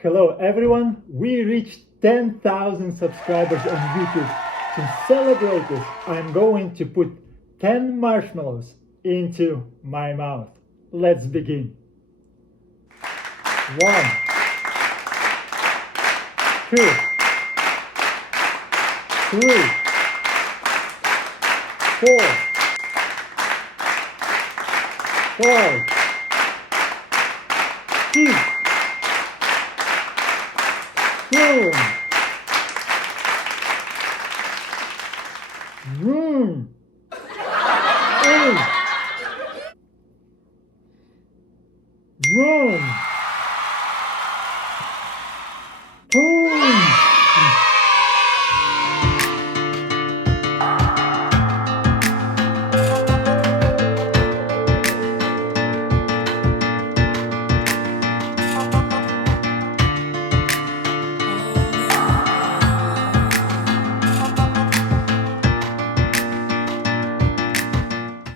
Hello everyone, we reached 10,000 subscribers on YouTube. To celebrate this, I'm going to put 10 marshmallows into my mouth. Let's begin. 1, 2, 3, 4, 5, 6, 7, 8,